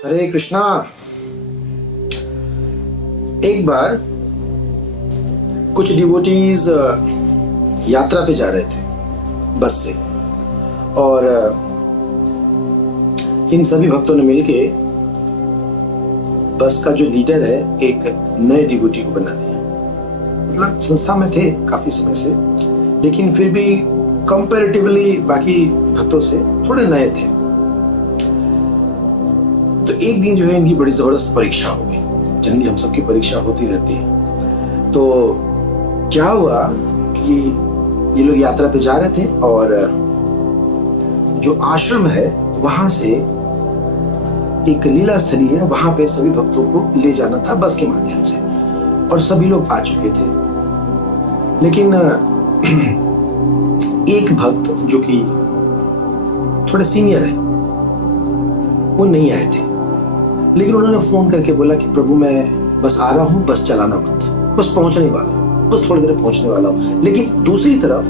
हरे कृष्णा। एक बार कुछ डिवोटीज यात्रा पे जा रहे थे बस से, और इन सभी भक्तों ने मिलके बस का जो लीडर है एक नए डिवोटी को बना दिया। मतलब संस्था में थे काफी समय से, लेकिन फिर भी कंपैरेटिवली बाकी भक्तों से थोड़े नए थे। तो एक दिन जो है इनकी बड़ी जबरदस्त परीक्षा हो गई। जनरली हम सबकी परीक्षा होती रहती है। तो क्या हुआ कि ये लोग यात्रा पे जा रहे थे और जो आश्रम है वहां से एक लीला स्थली है, वहां पे सभी भक्तों को ले जाना था बस के माध्यम से, और सभी लोग आ चुके थे। लेकिन एक भक्त जो कि थोड़े सीनियर है वो नहीं आए थे, लेकिन उन्होंने फोन करके बोला कि प्रभु मैं बस आ रहा हूँ, बस चलाना मत, बस पहुंचने वाला हूँ, बस थोड़ी देर पहुंचने वाला हूँ। लेकिन दूसरी तरफ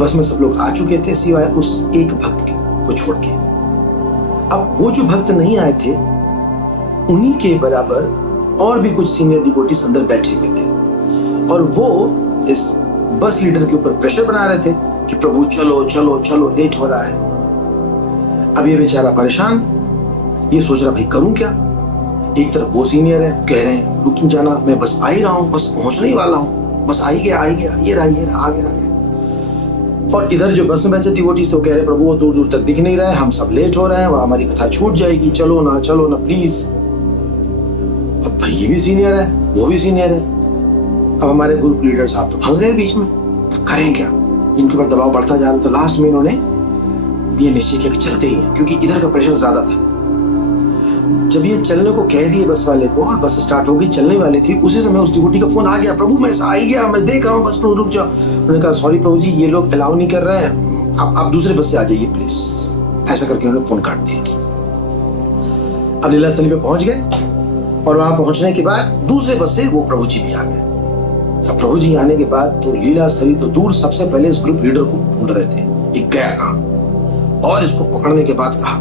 बस में सब लोग आ चुके थे सिवाय उस एक भक्त को छोड़ के। अब वो जो भक्त नहीं आए थे उन्हीं के बराबर और भी कुछ सीनियर डिवोटीज अंदर बैठे हुए थे, और वो इस बस लीडर के ऊपर प्रेशर बना रहे थे कि प्रभु चलो चलो चलो, लेट हो रहा है। अब ये बेचारा परेशान, ये सोच रहा भाई करूं क्या। एक तरफ वो सीनियर है, कह रहे हैं रुक जाना, मैं बस आ ही रहा हूं, बस पहुंचने ही वाला हूं, बस आ ही गया, ये रहा आ गया। और इधर जो बस में बैठे डिवोटीज तो कह रहे प्रभु वो दूर दूर तक दिख नहीं रहा है, हम सब लेट हो रहे हैं, हमारी कथा छूट जाएगी, चलो ना प्लीज। अब भाई ये भी सीनियर है, वो भी सीनियर है। अब हमारे ग्रुप लीडर साहब तो फंस गए बीच में, तो करें क्या। इनके ऊपर दबाव बढ़ता जा रहा, तो लास्ट में इन्होंने ये निश्चय किया कि चलते ही है, क्योंकि इधर का प्रेशर ज्यादा था। जब ये चलने को कह दिए बस वाले को और बस स्टार्ट हो गई, चलने वाली थी, उसी समय उस डिवोटी का फोन आ गया, प्रभु मैं आ ही गया, मैं देख रहा हूँ, बस प्रभु रुक जाओ। उन्होंने कहा सॉरी प्रभु जी, ये लोग अलाउ नहीं कर रहे हैं, आप दूसरे बस से आ जाइए प्लीज। ऐसा करके उन्होंने फोन काट दिया। अब लीला स्थली पे पहुंच गए, और वहां पहुंचने के बाद दूसरे बस से वो प्रभु जी भी आ गए। अब प्रभु जी आने के बाद तो लीला स्थली तो दूर, सबसे पहले इस ग्रुप लीडर को ढूंढ रहे थे, एक गया कहां, और इसको पकड़ने के बाद कहा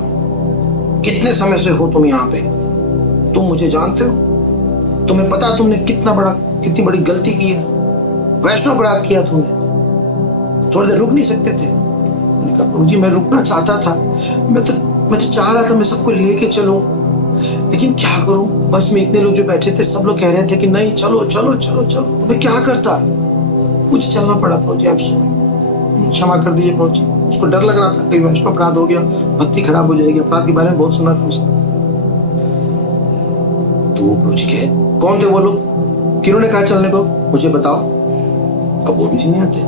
कितने समय से हो तुम यहाँ पे, तुम मुझे जानते हो, तुम्हें पता तुमने कितनी बड़ी गलती की है, वैष्णव अपराध किया तुमने, थोड़ी देर रुक नहीं सकते थे। मैंने कहा प्रभु जी मैं रुकना चाहता था, मैं तो चाह रहा था मैं सबको लेके चलूं, लेकिन क्या करूं, बस में इतने लोग जो बैठे थे सब लोग कह रहे थे कि नहीं चलो चलो चलो चलो, तो मैं क्या करता, मुझे चलना पड़ा प्रभु जी, आप क्षमा कर दीजिए प्रभु जी। उसको डर लग रहा था कहीं वैष्णव अपराध हो गया, भक्ति खराब हो जाएगी, अपराध के बारे में बहुत सुना था उसने। तो वो प्रभु जी कहे कौन थे वो लोग, किन्होंने कहा चलने को, मुझे बताओ। अब वो भी सीनियर थे,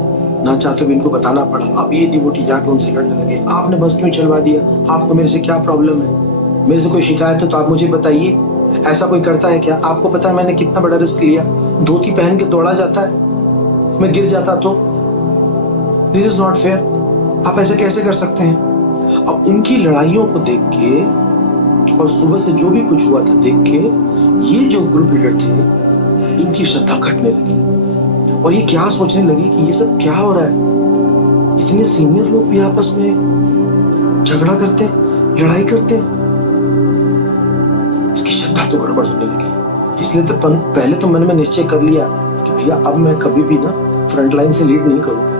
ना चाहते भी इनको बताना पड़ा। अब ये डिवोटी जाके उनसे लड़ने लगे, आपने बस क्यों चलवा दिया, आपको मेरे से क्या प्रॉब्लम है, मेरे से कोई शिकायत है तो आप मुझे बताइए, ऐसा कोई करता है क्या, आपको पता है मैंने कितना बड़ा रिस्क लिया, धोती पहन के दौड़ा जाता है, मैं गिर जाता तो, दिस इज नॉट फेयर, आप ऐसे कैसे कर सकते हैं। अब उनकी लड़ाइयों को देख के और सुबह से जो भी कुछ हुआ था देख के, ये जो ग्रुप लीडर थे इनकी श्रद्धा घटने लगी, और ये क्या सोचने लगी कि ये सब क्या हो रहा है, इतने सीनियर लोग भी आपस में झगड़ा करते हैं, लड़ाई करते हैं, इसकी श्रद्धा तो गड़बड़ होने लगी। इसलिए तो पहले तो मन में निश्चय कर लिया कि भैया अब मैं कभी भी ना फ्रंट लाइन से लीड नहीं करूंगा।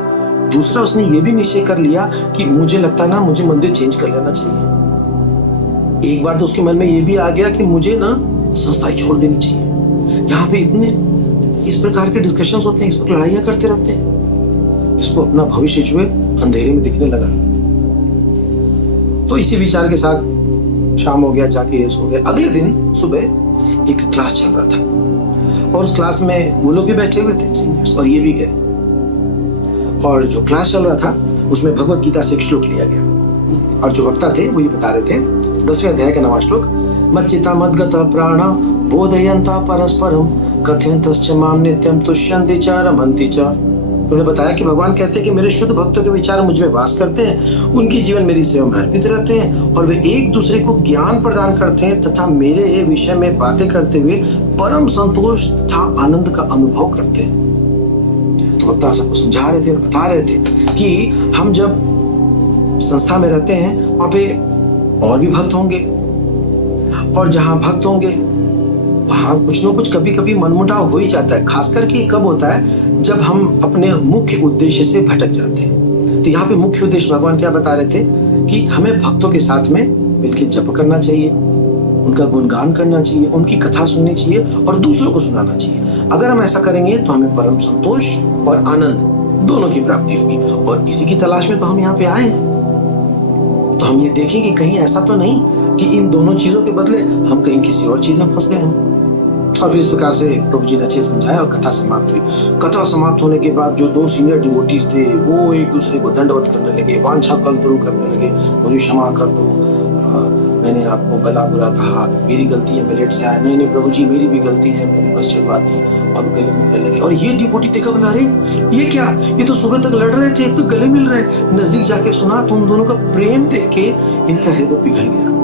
दूसरा उसने ये भी निश्चय कर लिया कि मुझे लगता है ना मुझे मंदिर चेंज कर लेना चाहिए। एक बार तो उसके मन में ये भी आ गया कि मुझे ना संस्था छोड़ देनी चाहिए, यहाँ पे इतने इस प्रकार के डिस्कशंस होते हैं, इस पर लड़ाइयां करते रहते हैं। इसको अपना भविष्य जो है अंधेरे में दिखने लगा। तो इसी विचार के साथ शाम हो गया, जाके ये सो गया। अगले दिन सुबह एक क्लास चल रहा था, और उस क्लास में वो लोग भी बैठे हुए थे सीनियर्स, और ये भी गए, और जो क्लास चल रहा था उसमें भगवत गीता से एक श्लोक लिया गया, और जो वक्ता थे वो ये बता रहे थे 10वें अध्याय का 9वां श्लोक, मच्चिता मद्गत प्राण बोधयन्ता परस्परम कथयन्तश्च माम नित्यम तुष्यन्ति च रमन्ति च। उन्होंने बताया कि भगवान कहते हैं कि मेरे शुद्ध भक्तों के विचार मुझ में वास करते हैं, उनकी जीवन मेरी सेवा में अर्पित रहते हैं, और वे एक दूसरे को ज्ञान प्रदान करते हैं तथा मेरे विषय में बातें करते हुए परम संतोष तथा आनंद का अनुभव करते हैं। तो वक्ता सबको समझा रहे थे और बता रहे थे कि हम जब संस्था में रहते हैं वहां पे और भी भक्त होंगे, और जहां भक्त होंगे वहां कुछ ना कुछ कभी कभी मनमुटाव हो ही जाता है। खास करके कब होता है, जब हम अपने मुख्य उद्देश्य से भटक जाते हैं। तो यहाँ पे मुख्य उद्देश्य भगवान क्या बता रहे थे कि हमें भक्तों के साथ में मिलकर जप करना चाहिए, उनका गुणगान करना चाहिए, उनकी कथा सुननी चाहिए और दूसरों को सुनाना चाहिए। अगर हम ऐसा करेंगे तो हमें परम संतोष और आनंद दोनों की प्राप्ति होगी, और इसी की तलाश में तो हम यहाँ पे आए हैं। तो हम ये देखेंगे कहीं ऐसा तो नहीं कि इन दोनों चीजों के बदले हम कहीं किसी और चीज में फंस गए हैं। और फिर इस प्रकार से प्रभु जी ने अच्छे समझाया और कथा समाप्त हुई। कथा समाप्त होने के बाद जो दो सीनियर डिवोटीज थे वो एक दूसरे को दंडवत करने लगे, वांछा कलतरु करने लगे, मुझे क्षमा कर दो, मैंने आपको भला बुरा कहा, मेरी गलती है, मैं लेट से आया। नहीं प्रभु जी मेरी भी गलती है, मैंने बस चलवा दी। और गले मिलने लगे। और ये डिवोटी देखा बना रहे ये क्या, ये तो सुबह तक लड़ रहे थे, अब तो गले मिल रहे। नजदीक जाके सुना तो उन दोनों का प्रेम देख के इनका हृदय पिघल गया।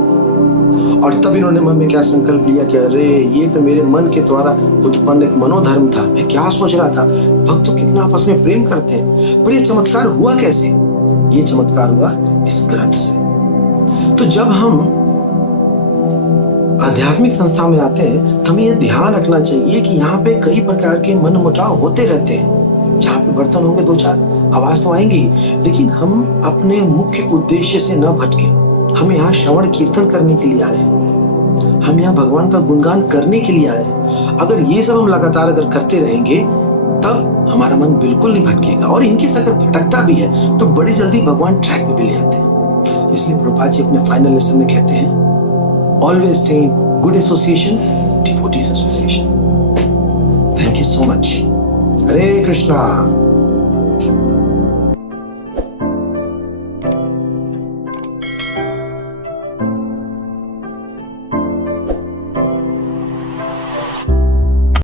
और तब इन्होंने मन में क्या संकल्प लिया कि अरे ये तो मेरे मन के द्वारा उत्पन्न एक मनोधर्म था। मैं क्या सोच रहा था, भक्त तो कितना आपस में प्रेम करते हैं, पर ये चमत्कार हुआ कैसे? ये चमत्कार हुआ इस ग्रंथ से। तो जब हम आध्यात्मिक संस्था में आते हैं तो हमें यह ध्यान रखना चाहिए कि यहाँ पे कई प्रकार के मन मुटाव होते रहते हैं। जहाँ पे बर्तन होंगे दो चार आवाज तो आएंगी, लेकिन हम अपने मुख्य उद्देश्य से न भटके। हम यहाँ श्रवण कीर्तन करने के लिए आए हैं, हम यहाँ भगवान का गुणगान करने के लिए आए हैं। अगर ये सब हम लगातार अगर करते रहेंगे तब हमारा मन बिल्कुल नहीं भटकेगा। और इनके से अगर भटकता भी है तो बड़ी जल्दी भगवान ट्रैक पे भी ले आते हैं। इसलिए प्रभुपाद जी अपने फाइनल लेसन में कहते हैं, always stay in good association, devotees association. Thank you so much. Hare Krishna.